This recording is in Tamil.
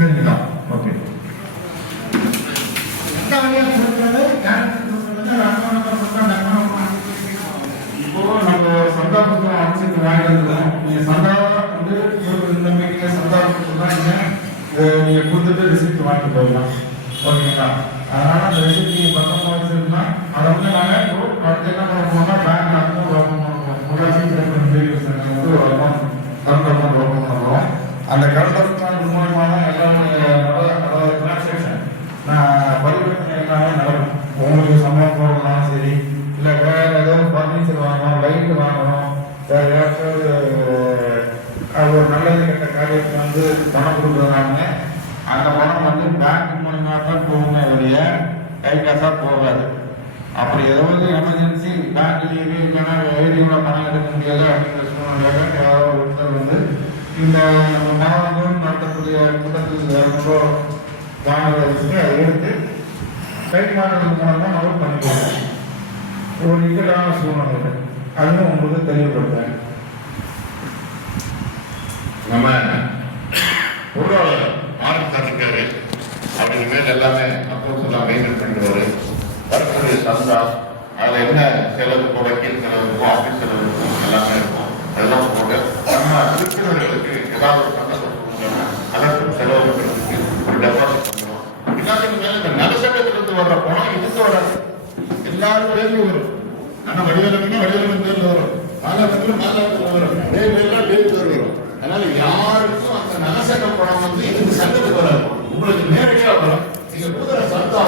சரிங்களா? ஓகே. இப்போ நம்ம சந்தா புத்தகம் அனுப்பிச்சு வாங்கிருந்தோம். நீங்க சந்தா வந்து இந்த மீட்டிங்ல சந்தா புத்தகம் நீங்க கொடுத்துட்டு ரிசிப்ட் வாங்கிட்டு போயிடலாம். ஓகேங்களா? அதனால அந்த ரிசிப்ட் நீங்க பத்திரமா வச்சிருந்தா அதை வந்து நாங்கள் அடுத்து என்ன பண்ண போனோம்னா பேங்க் அக்கௌண்ட் ஓப்பன் பண்ணுவோம். முன்னாடி வந்து ஒரு அக்கௌண்ட் கரண்ட் அக்கௌண்ட் ஓப்பன் பண்ணுறோம். அந்த கரண்ட் அக்கௌண்ட் மூலமாக தான் எல்லாமே அதாவது டிரான்சாக்ஷன் பரிவர்த்தனை எல்லாமே நடக்கும். உங்களுக்கு சம்பளம் போடலாம், சரி, இல்லை வேறு ஏதோ ஃபர்னிச்சர் வாங்கணும், லைட்டு வாங்கணும், வேறு ஏதாச்சும் அது ஒரு நல்லது கெட்ட காரியத்துக்கு வந்து பணம் கொடுக்குறதாங்க. அந்த பணம் வந்து பேங்க் மூலமாக தான் போகுமே வழிய கை காசாக போகாது. அப்படி ஏதாவது எமர்ஜென்சி பேங்க் லீவு இல்லைன்னா ஏடிஎம்ல பணம் எடுக்க முடியாது அப்படிங்கிற சூழ்நிலையில் யாராவது ஒருத்தர் வந்து இந்த நம்ம மாதம் நடத்தக்கூடிய கூட்டத்தில் வாங்குறதுக்கு அதை எடுத்து கை மாற்றுறது மூலமாக நம்ம பண்ணிக்கலாம். ஒரு இக்கட்டான சூழ்நிலை அதுவும் உங்களுக்கு தெளிவுபடுத்துறேன். நம்ம பொருளாளர் மார்க் அப்படிங்க மேல் எல்லாமே அப்போது எல்லாம் மெயின்டைன் பண்ணுவாரு. வரக்கூடிய சந்தா அதில் என்ன செலவு இருக்கும், வக்கீல் செலவு இருக்கும், ஆஃபீஸ் செலவு இருக்கும், எல்லாமே இருக்கும். அதெல்லாம் போட்டு நம்ம உறுப்பினர்களுக்கு ஏதாவது ஒரு சந்தா அதற்கு செலவு பண்ணுறதுக்கு ஒரு டெபாசிட் பண்ணுறோம். எல்லாத்துக்கும் மேலே இந்த நலசங்கத்திலிருந்து வர்ற பணம் இதுக்கு வராது, எல்லாரும் பேர்லையும் வரும். ஆனால் வடிவேலுக்குன்னா வடிவேலு பேர்ல வரும், மாலாவுக்கு வரும், பேர்லாம் பேர் வரும். அதனால யாருக்கும் அந்த நலசங்க பணம் வந்து இதுக்கு சங்கத்துக்கு வராது, உங்களுக்கு நேரடியாக வரும். நீங்க கூடுதல் சந்தா